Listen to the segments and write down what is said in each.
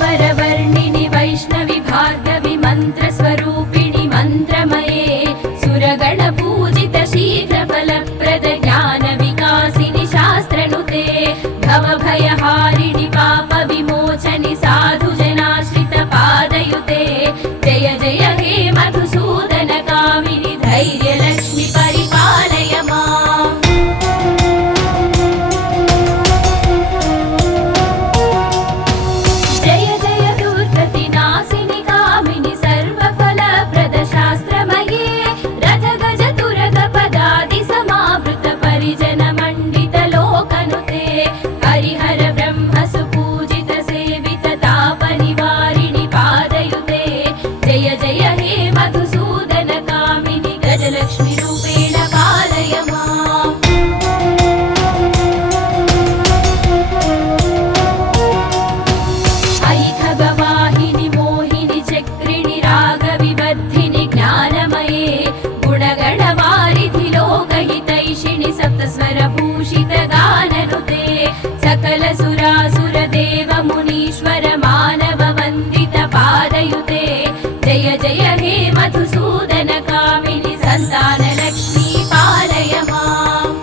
वरवर्णिनि वैष्णवि भार्गवि मन्त्रस्वरूपिणि मन्त्रमये सुरगणपूजित शीघ्रफलप्रद ज्ञानविकासिनि शास्त्रनुते भवभयहारिणि पापविमोचनि साधुजनाश्रित पादयुते जय जय हे मधुसूदन कामिनि धैर्यलक्ष्मि परिपालय माम्। जय जय दुर्गतिनाशिनि कामिनि सर्वफलप्रद शास्त्रमये रथगज तुरग पदादि समावृत परिजन मण्डित लोकनुते हरिहर ब्रह्म सुपूजित सेवित तापनिवारिणि पादयुते जय जय हे मधुसूदन कामिनि गजलक्ष्मि रूपेण पालय माम्। अयि खगवाहिनि मोहिनि चक्रिणि रागविबद्धिनि ज्ञानमये गुणगणवारिधि लोकहितैषिणि सप्तस्वरभूषित गाननुते सकल सुरासुर देव मुनीश्वर मानव वन्दित पादयुते जय जय हे मधुसूदन कामिनि सन्तान लक्ष्मी पालय माम्।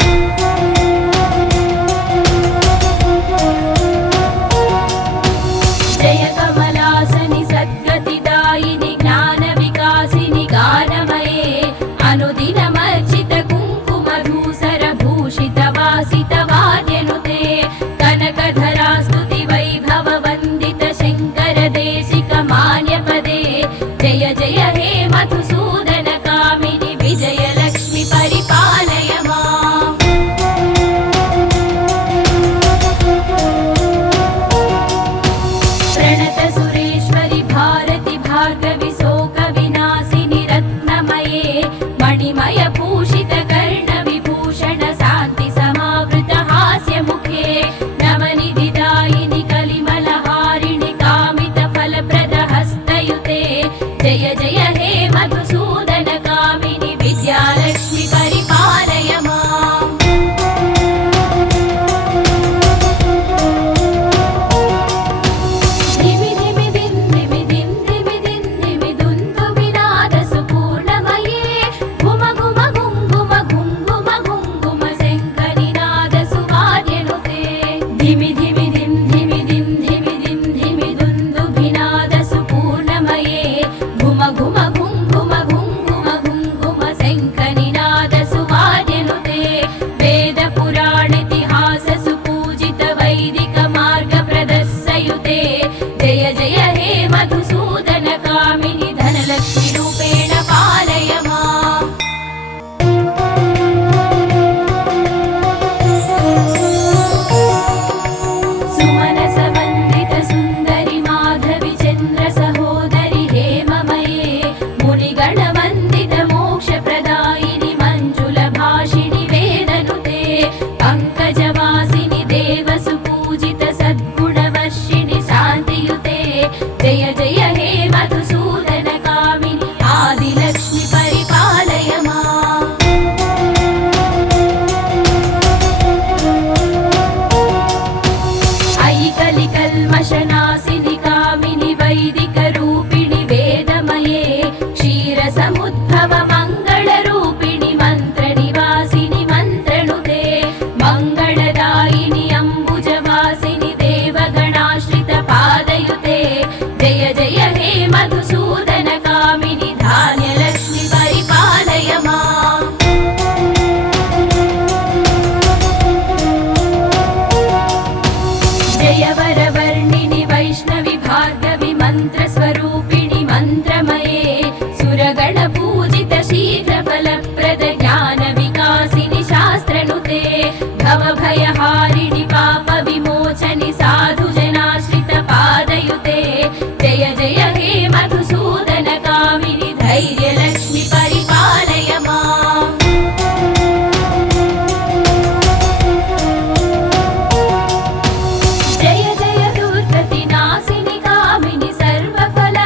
जय कमलासनि सद्गतिदायिनि ज्ञानविकासिनि गानमये अनुदिनमर्चित कुङ्कुमधूसर भूषित वासित वाद्यनुते कनकधरा स्तुति वैभव वन्दित शङ्कर देशिक मान्यपदे जय जय हे मधुसूदन कामिनि विजयलक्ष्मि परिपालय माम्। प्रणत सुरेश्वरि भारति भार्गवि शोक विनाशिनि रत्नमये मणिमय भूषित कर्ण विभूषण शान्ति समावृत हास्य मुखे नवनिधिदायिनि कलिमलहारिणि कामित फलप्रद हस्तयुते जय जय हे मधुसूदन कामिनि विद्यालक्ष्मि परिपालय माम्। धिमि धिमि दिन् धिमि दिन् धिमि दिन् धिमि दुन्दुभिनाद सुपूर्णमये घुम घुम घुङ्घुम घुङ्घुम घुङ्घुम शङ्खनिनाद सुवाद्यनुते धिमि धिमि दिन् धिमि दिन् धिमि दिन् धिमि दुन्दुभिनाद सुपूर्णमये घुम घुम घुङ्घुम घुङ्घुम घुङ्घुम शङ्खनिनाद सुवाद्यनुते वेद पुराणेतिहास सुपूजित वैदिक मार्ग प्रदर्शयुते जय जय हे मधुसूदन कामिनि धनलक्ष्मि रूपेण पालय माम्। सुमनस वन्दित सुन्दरि माधवि चन्द्र सहोदरि हेममये मुनिगण वन्दित मोक्षप्रदायिनि मञ्जुल भाषिणि वेदनुते पङ्कजवासिनि देव सुपूजित सद्गुणवर्षिणि शान्तियुते जय जय हे मधुसूदन कामिनि आदिलक्ष्मि परिपालय माम्। अयि कलिकल्मषनाशिनि कामिनि वैदिक रूपिणि वेदमये क्षीरसमुद्भव मङ्गलरूपिणि मन्त्रनिवासिनि मन्त्रनुते मङ्गलदायिनि अम्बुजवासिनि देवगणाश्रित पादयुते जय जय हे मधुसूदन कामिनि धान्यलक्ष्मि परिपालय माम्। जय वरवर्णिनि वैष्णवि भार्गवि मन्त्रस्वरूपिणि मन्त्रमये सुरगणपूजित शीघ्रफलप्रद ज्ञानविकासिनि शास्त्रनुते भवभयहारिणि पापविमोचनि साधुजनाश्रित पादयुते जय जय हे मधुसूदन कामिनि धैर्यलक्ष्मि परिपालय माम्। जय जय दुर्गतिनाशिनि कामिनि सर्वफल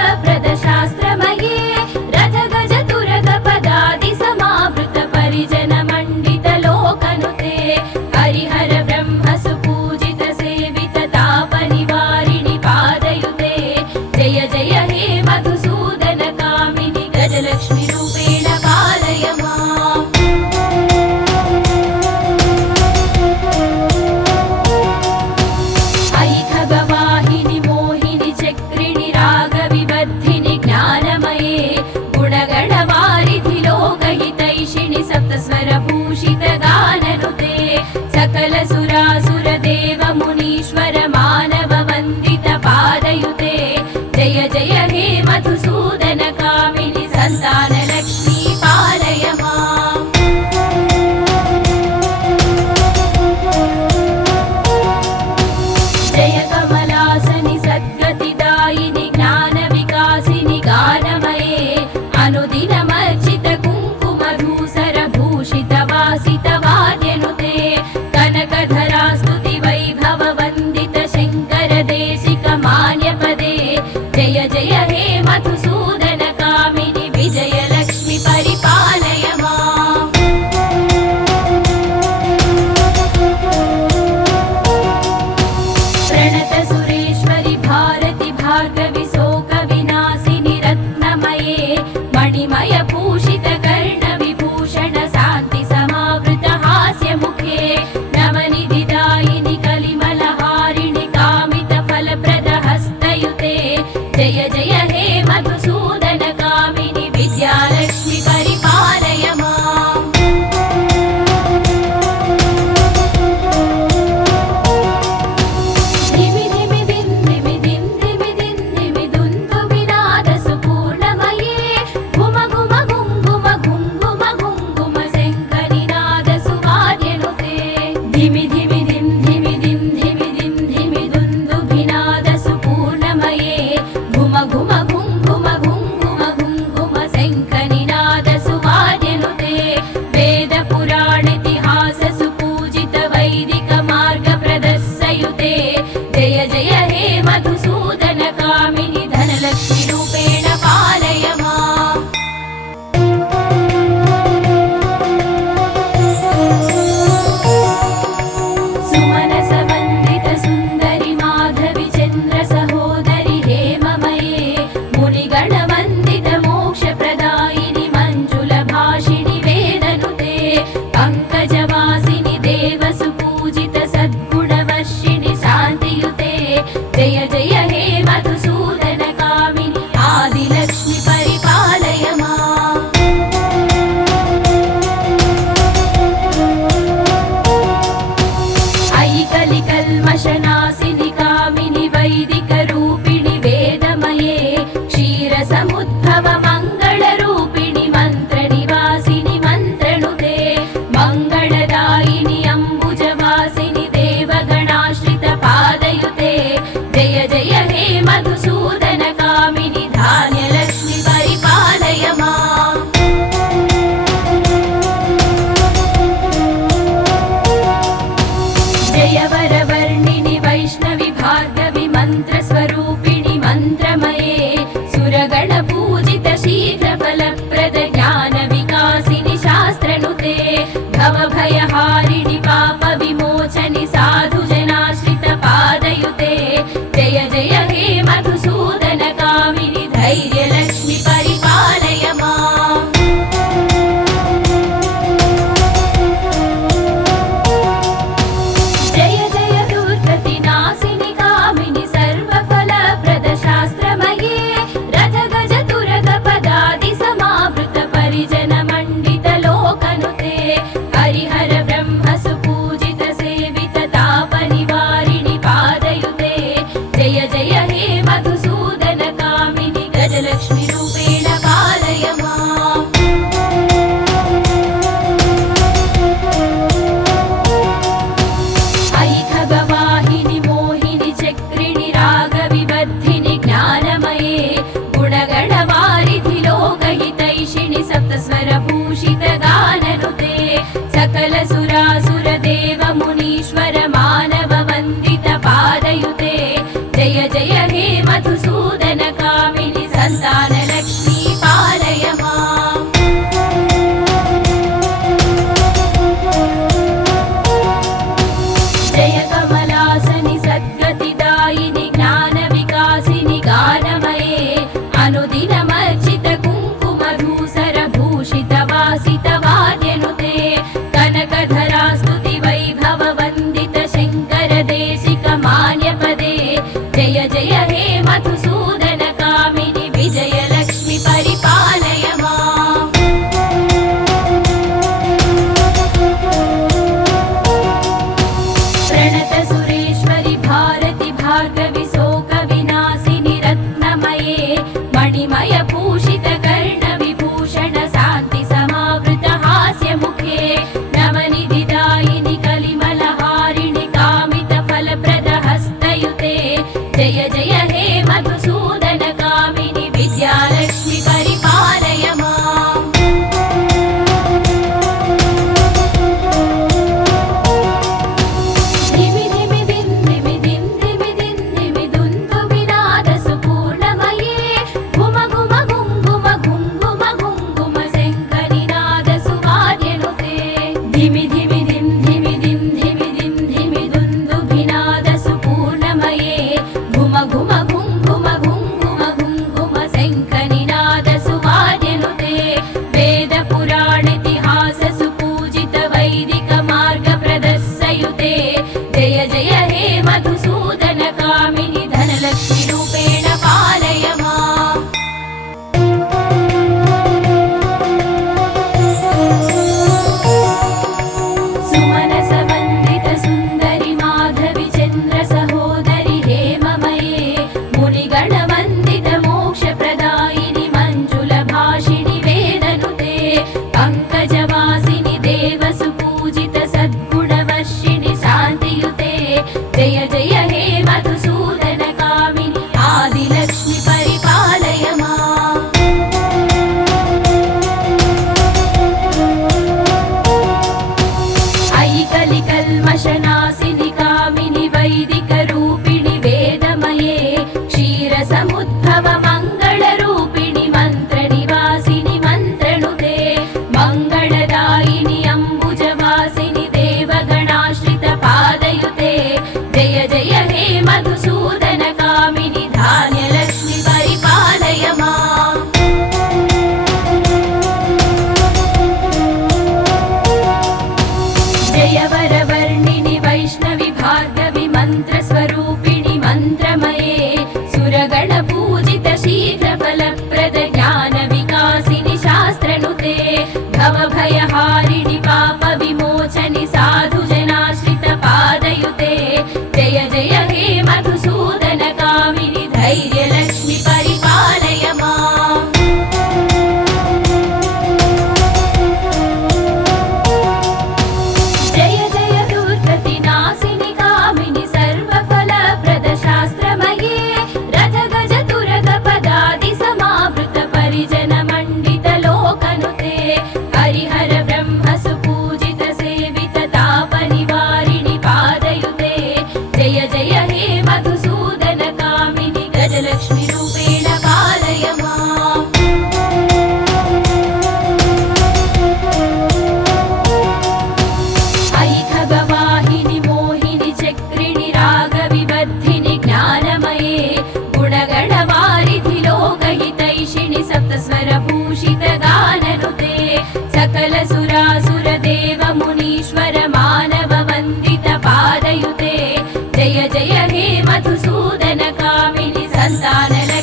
मधुसूदन कामिनि सन्तानलक्ष्मी पालय माम्। जय कमलासनि सद्गतिदायिनि ज्ञानविकासिनि गानमये अनुदिनमर्चित कुङ्कुमधूसरभूषितवासितवाद्यनुते कनकधरा स्तुति वैभव वन्दित शङ्कर देशिक मान्यपदे जय जय हे मधुसूदन कामिनि विजयलक्ष्मि परिपालय माम्। प्रणत सुरेश्वरि भारति भार्गवि शोक विनाशिनि रत्नमये मणिमय भूषित कर्ण विभूषण शान्ति समावृत हास्य मुखे नवनिधिदायिनि कलिमलहारिणि कामित फलप्रद हस्तयुते जय जय हे मधुसूदन कामिनि विद्यालक्ष्मि परिपालय माम्। धिमि धिमि दिन् धिमि दिन् धिमि दिन् धिमि दुन्दुभिनाद सुपूर्णमये घुम घुम घुङ्घुम घुङ्घुम घुङ्घुम शङ्खनिनाद सुवाद्यनुते धिमि धिमि दिन् धिमि दिन् धिमि दिन् धिमि दुन्दुभिनाद सुपूर्णमये घुम घुम घुङ्घुम घुङ्घुम घुङ्घुम शङ्खनिनाद सुवाद्यनुते वेद पुराणेतिहास सुपूजित वैदिक मार्ग प्रदर्शयुते जय जय हे मधुसूदन कामिनि धनलक्ष्मि रूपेण पालय माम्। सुमनस वन्दित सुन्दरि माधवि चन्द्र सहोदरि हेममये मुनिगण वन्दित मोक्षप्रदायिनि मञ्जुल भाषिणि वेदनुते पङ्कजवासिनि देव सुपूजित सद्गुणवर्षिणि शान्तियुते जय जय हे मधुसूदन कामिनि आदिलक्ष्मि परिपालय माम्। अयि कलिकल्मषनाशिनि कामिनि वैदिक रूपिणि वेदमये क्षीरसमुद्भव मङ्गलरूपिणि मन्त्रनिवासिनि मन्त्रनुते मङ्गलदायिनि अम्बुजवासिनि देवगणाश्रित पादयुते जय जय हे मधुसूदन कामिनि धान्यलक्ष्मि परिपालय माम्। जय वरवर्णिनि वैष्णवि भार्गवि मन्त्रस्वरूपिणि मन्त्रमये सुरगण पूजित शीघ्रफलप्रद ज्ञानविकासिनि शास्त्रनुते भवभयहारिणि पापविमोचनि साधुजनाश्रित पादयुते जय जय हे मधुसूदन कामिनि धैर्यलक्ष्मि परिपालय माम्। जय जय दुर्गतिनाशिनि कामिनि सर्वफलप्रद शास्त्रमये रथ गज तुरग पदादि समावृत परिजन मण्डित लोकनुते हरिहर ब्रह्म सुपूजित सेवित तापनिवारिणि पादयुते जय जय हे मधुसूदन कामिनि गजलक्ष्मि रूपेण पालय माम्। अयि खगवाहिनि मोहिनि चक्रिणि रागविबद्धिनि ज्ञानमये गुणगणवारिधि लोकहितैषिणि सप्तस्वरभूषित गाननुते सकल सुरासुर देव मुनीश्वर मानव वन्दित पादयुते जय जय हे मधुसूदन कामिनि सन्तानलक्ष्मि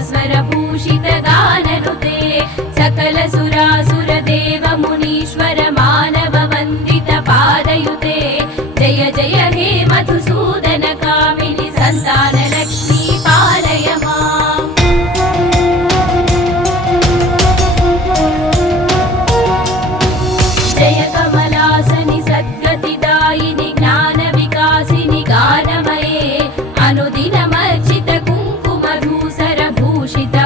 सप्तस्वरभूषित गाननुते सकल सुरासुर देव मुनीश्वर मानव वन्दित पादयुते जय जय हे मधुसूदन कामिनि सन्तान लक्ष्मी पालय माम् जय कमलासनि सद्गतिदायिनि ज्ञानविकासिनि गानमये अनुदिनमर्चित कुङ्कुमधूसर भूषित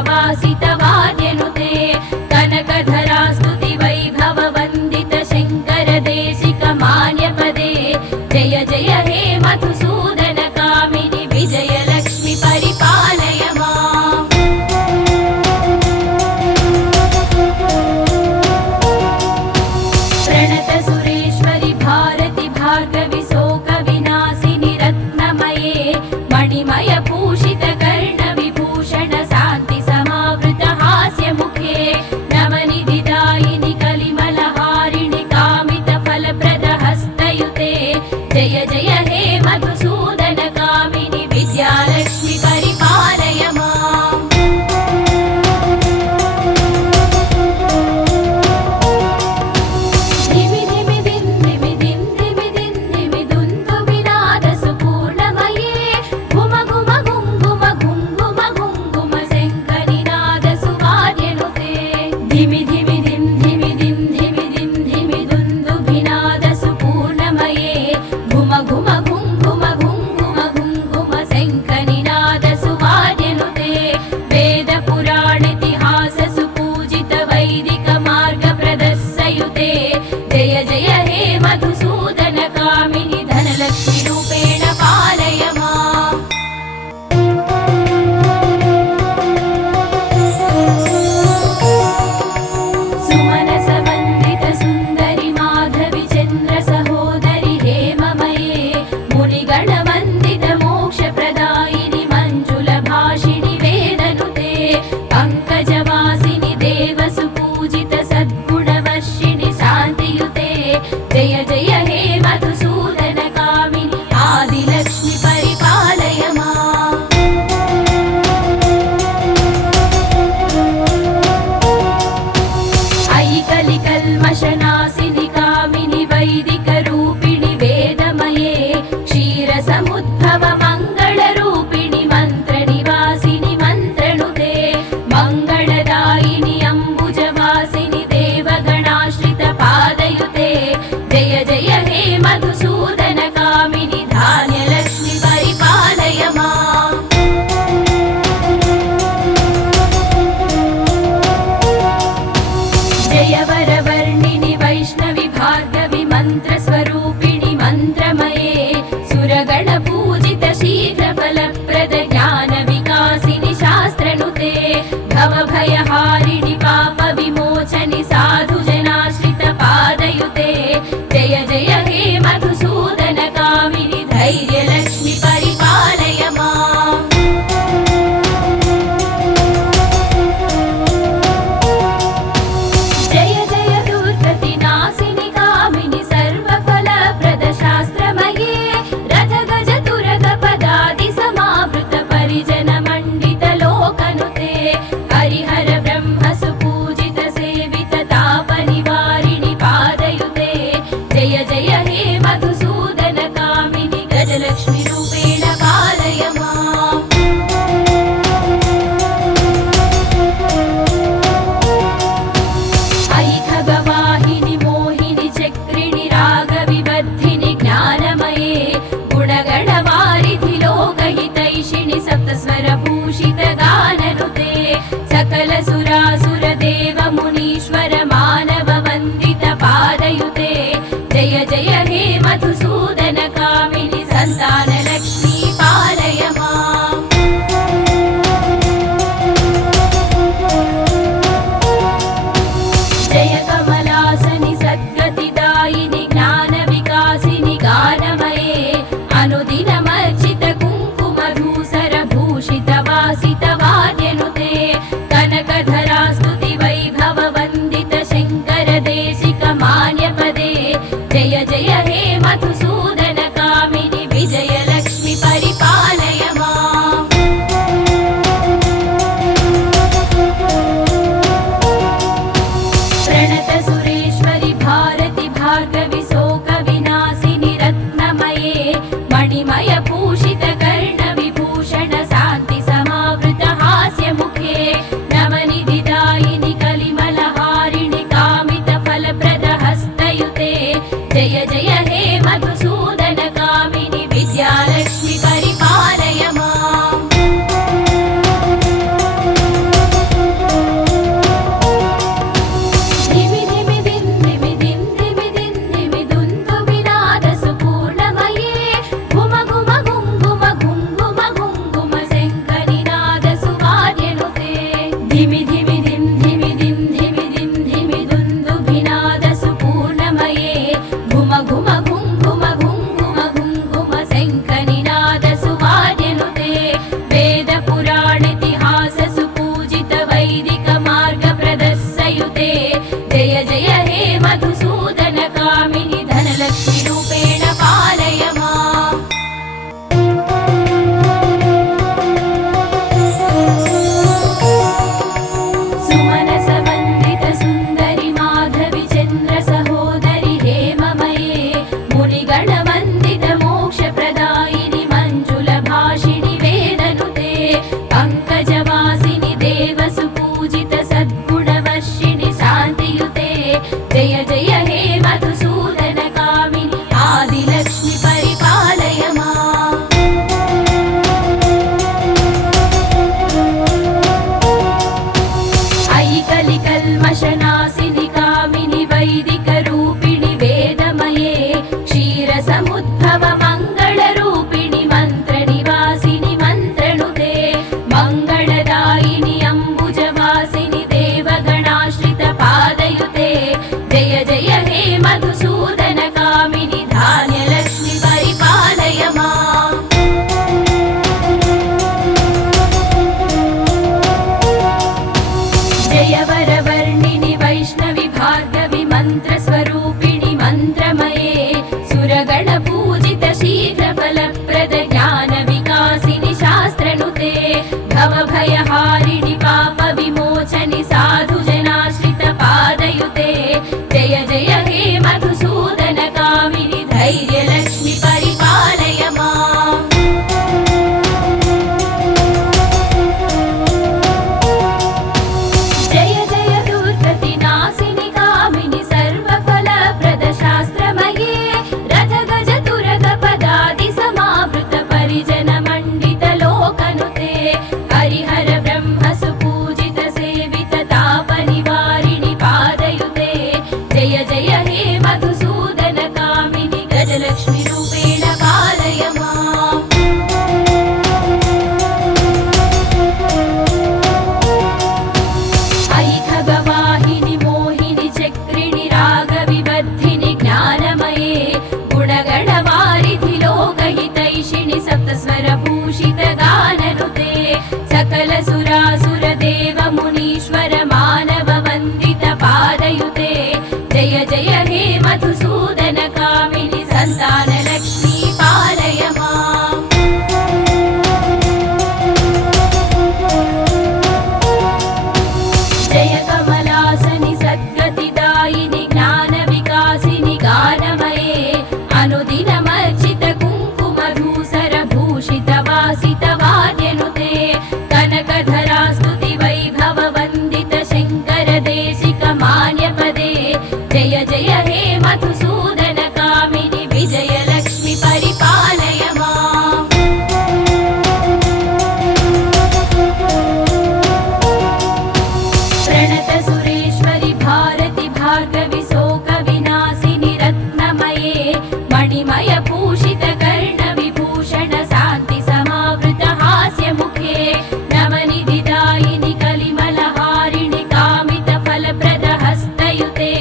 मन्त्रस्वरूपिणि मन्त्रमये सुरगणपूजित शीघ्रफलप्रद ज्ञानविकासिनि शास्त्रनुते भवभयहारिणि पापविमोचनि साधुजनाश्रितपादयुते जय जय हे मधुसूदनकामिनि धैर्यलक्ष्मि परिपालय माम् जय जय दुर्गतिनाशिनि कामिनि सर्वफलप्रदशास्त्रमये रथगजतुरगपदादि समावृत परिजनमण्डितलोकनुते हरिहर ब्रह्म सुपूजित सेवित तापनिवारिणि पादयुते जय जय हे मधुसूदनकामिनि गजलक्ष्मि रूपेण पालय माम् अयि खगवाहिनि मोहिनि चक्रिणि रागविबद्धिनि ज्ञानमये गुणगणवारिधि लोकहितैषिणि सप्तस्वरभूषित गाननुते सकल सुरासुरदेव मुनीश्वर मानव वन्दित पादयुते जय जय हे मधुसूदनकामिनि सन्तानलक्ष्मी पालय माम् जय कमलासनि सद्गतिदायिनि ज्ञानविकासिनि गानमये अनुदिनमर्चित कुङ्कुमधूसरभूषित वासित वाद्यनुते कनकधरा स्तुति वैभव वन्दित शङ्कर देशिक मान्यपदे जय जय हे मधुसूदनकामिनि विजयलक्ष्मि परिपालय माम् प्रणत सुरेश्वरि भारति भार्गवि शोकविनाशिनि रत्नमये मणिमय भूषित कर्णविभूषण शान्ति समावृत हास्यमुखे नवनिधिदायिनि कलिमलहारिणि कामित फलप्रद हस्तयुते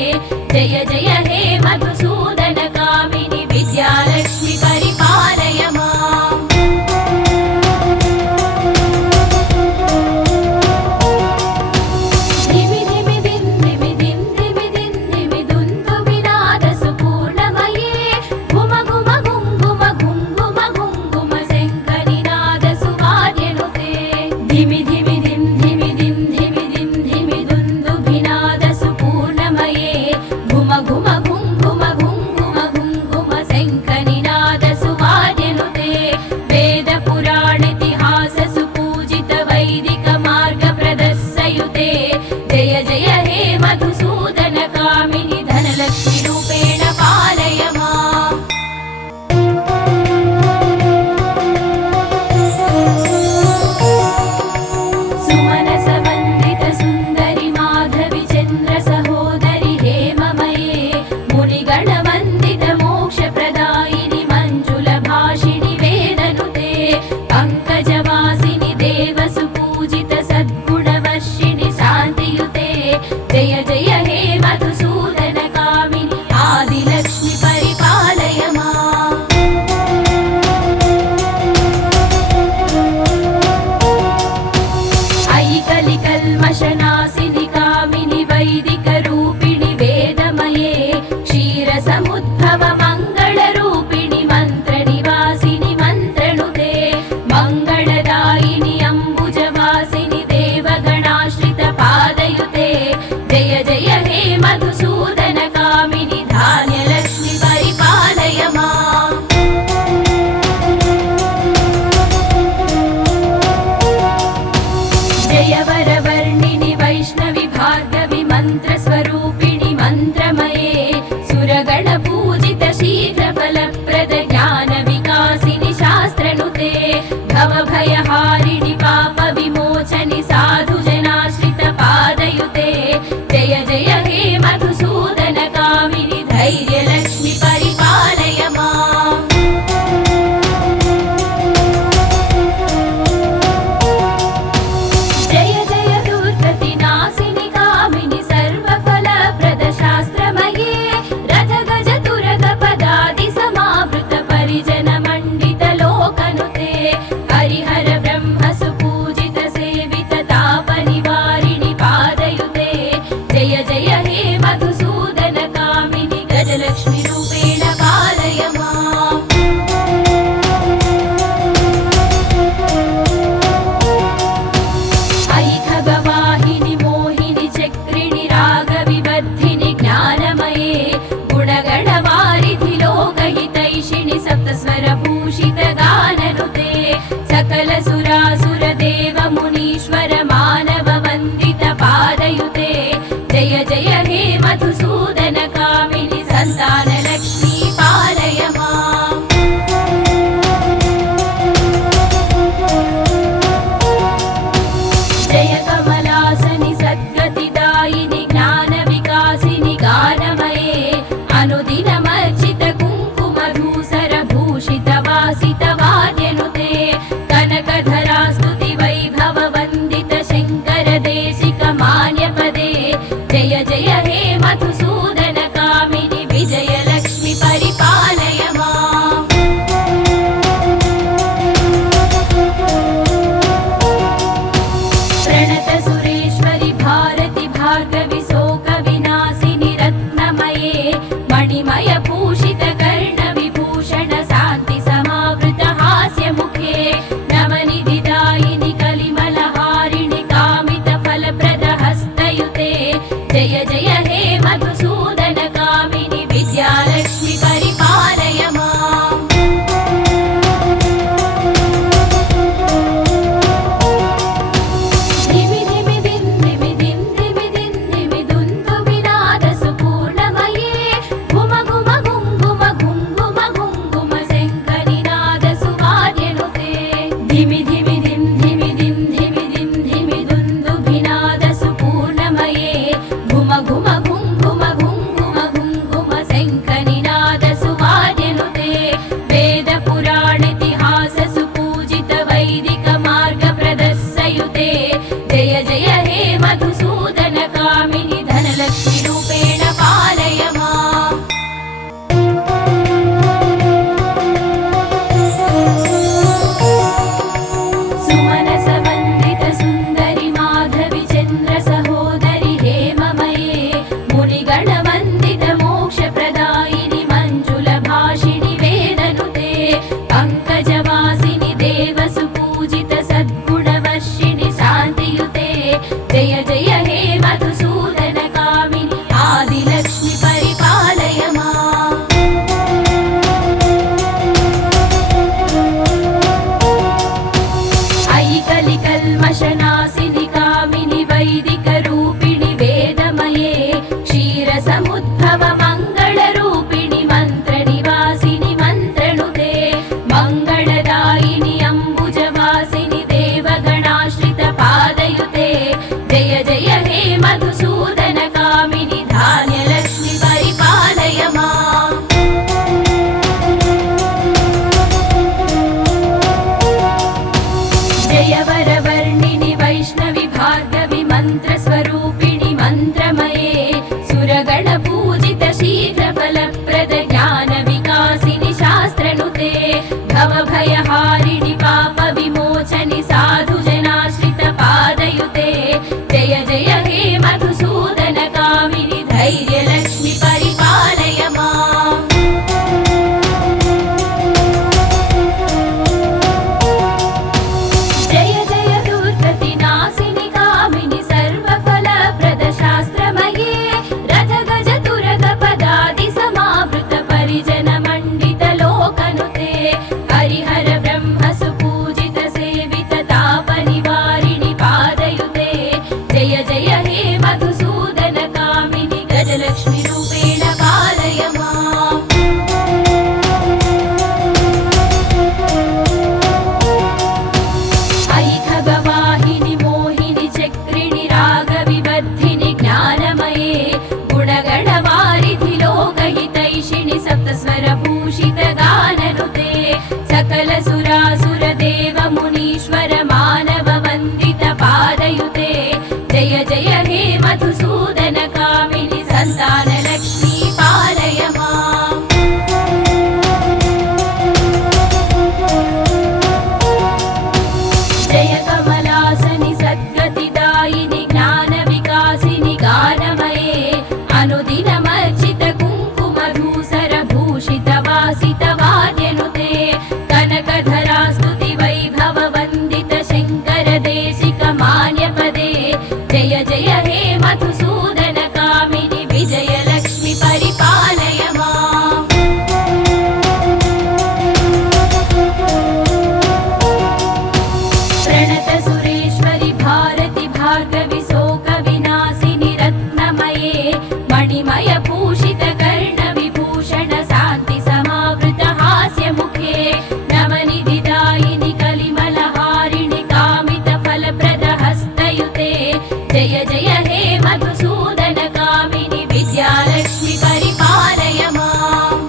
जय जय हे मधुसूदनकामिनि विद्यालक्ष्मि परिपालय माम् धिमि धिमि दिन् धिमि दिन् धिमि दिन् धिमि दुन्दुभिनाद सुपूर्णमये घुम घुम घुङ्घुम घुङ्घुम घुङ्घुम शङ्खनिनाद सुवाद्यनुते धिमि धिमि दिन् धिमि दिन् धिमि दिन् धिमि दुन्दुभिनाद सुपूर्णमये घुम घुम घुङ्घुम घुङ्घुम घुङ्घुम शङ्खनिनाद सुवाद्यनुते वेदपुराणेतिहास सुपूजित वैदिक मार्ग प्रदर्शयुते जय जय हे मधुसूदनकामिनि धनलक्ष्मि रूपेण पालय माम् सुमनसवन्दित सुन्दरि माधवि चन्द्र सहोदरि हेममये मुनिगणवन्दित मोक्षप्रदायिनि मञ्जुलभाषिणि वेदनुते पङ्कजवासिनि देव सुपूजित सद्गुणवर्षिणि शान्तियुते जय जय हे मधुसूदनकामिनि आदिलक्ष्मि परिपालय माम् अयि कलिकल्मषनाशिनि कामिनि वैदिकरूपिणि वेदमये क्षीरसमुद्भव मङ्गलरूपिणि मन्त्रनिवासिनि मन्त्रनुते मङ्गलदायिनि अम्बुजवासिनि देवगणाश्रित पादयुते जय जय हे मधुसूदनकामिनि धान्यलक्ष्मि परिपालय माम् जय वरवर्णिनि वैष्णवि भार्गवि मन्त्रस्वरूपिणि मन्त्रमये सुरगणपूजित शीघ्रफलप्रद ज्ञानविकासिनि शास्त्रनुते भवभयहारिणि पापविमोचनि साधुजनाश्रित पादयुते जय जय हे मधुसूदनकामिनि धैर्यलक्ष्मि परिपालय माम् जय जय दुर्गतिनाशिनि कामिनि सर्वफलप्रदशास्त्रमये रथगजतुरगपदादि समावृत प्रणत सुरेश्वरि भारति भार्गवि शोक विनाशिनि रत्नमये मणिमय भूषित कर्ण विभूषण शान्ति समावृत हास्य मुखे नवनिधिदायिनि कलिमलहारिणि कामित फलप्रद हस्तयुते जय जय हे मधुसूदन कामिनि विद्यालक्ष्मि परिपालय माम् धिमि धिमि दिन् धिमि दिन् धिमि दिन् धिमि दुन्दु विनाद सुपूर्णमये घुम घुम घुङ्घुम घुङ्घुम घुङ्घुम शङ्खनिनाद सुवाद्यनुते धिमि धिमि दिन् धिमि दिन् धिमि दिन् धिमि दुन्दु विनाद सुपूर्णमये घुम घुम घुङ्घुम घुङ्घुम घुङ्घुम शङ्खनिनाद सुवाद्यनुते वेद पुराणेतिहास सुपूजित वैदिक मार्ग प्रदर्शयुते जय जय हे मधुसूदन कामिनि धनलक्ष्मि रूपेण पालय माम् सुमनस वन्दित सुन्दरि माधवि चन्द्र सहोदरि हेममये मुनिगण वन्दित मोक्षप्रदायिनि मञ्जुल भाषिणि वेदनुते पङ्कजवासिनि देव सुपूजित सद्गुणवर्षिणि शान्तियुते जय जय हे मधुसूदन कामिनि आदिलक्ष्मि परिपालय माम् अयि कलिकल्मषनाशिनि कामिनि वैदिक रूपिणि वेदमये क्षीरसमुद्भव मङ्गलरूपिणि मन्त्रनिवासिनि मन्त्रनुते मङ्गलदायिनि अम्बुजवासिनि देवगणाश्रित पादयुते जय जय हे मधुसूदन कामिनि धान्यलक्ष्मि परिपालय माम् जय वरवर्णिनि वैष्णवि भार्गवि मन्त्रस्वरूपिणि मन्त्रमये सुरगण पूजित शीघ्रफलप्रद ज्ञान विकासिनि शास्त्रनुते भवभयहारिणि पाप विमोचनि साधुजनाश्रित पादयुते जय जय हे मधुसूदन कामिनि धैर्यलक्ष्मि परिपालय माम् जय जय दुर्गतिनाशिनि कामिनि सर्वफलप्रद शास्त्रमये रथ गज तुरग पदादि समावृत परिजन मण्डित लोकनुते हरिहर ब्रह्म सुपूजित सेवित ताप निवारिणि पादयुते जय जय हे मधुसूदन कामिनि गजलक्ष्मि रूपेण पालय माम् अयि खगवाहिनि मोहिनि चक्रिणि रागविबद्धिनि ज्ञानमये गुणगणवारिधि लोकहितैषिणि सप्तस्वरभूषित गाननुते सकल सुरासुर देव मुनीश्वर मानव वन्दित पादयुते जय जय हे मधुसूदन कामिनि सन्तानलक्ष्मी पालय माम् जय कमलासनि सद्गतिदायिनि ज्ञानविकासिनि गानमये अनुदिनमर्चित कुङ्कुमधूसर भूषित वासित वाद्यनुते कनकधरा स्तुति वैभव वन्दित शङ्कर देशिक मान्यपदे जय जय हे मधुसूदन कामिनि विजयलक्ष्मि परिपालय माम् प्रणत सुरेश्वरि भारति भार्गवि शोक विनाशिनि रत्नमये मणिमय भूषित कर्ण विभूषण शान्ति समावृत हास्य मुखे नवनिधिदायिनि कलिमलहारिणि कामित फलप्रद हस्तयुते जय जय हे मधुसूदन कामिनि विद्यालक्ष्मि परिपालय माम्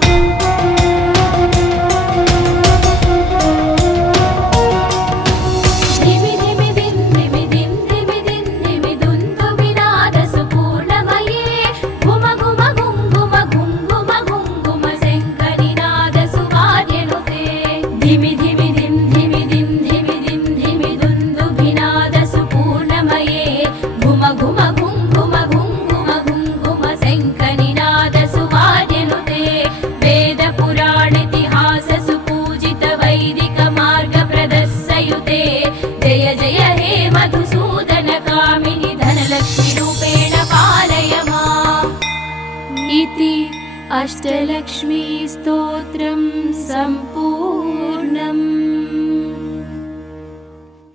धिमि धिमि दिन् धिमि दिन् धिमि दिन् धिमि दुन्दु विनाद सुपूर्णमये घुम घुम घुङ्घुम घुङ्घुम घुङ्घुम शङ्खनिनाद सुवाद्यनुते धिमि धिमि दिन् धिमि दिन् धिमि दिन् धिमि दुन्दु विनाद सुपूर्णमये अष्टलक्ष्मी स्तोत्रं सम्पूर्णम्।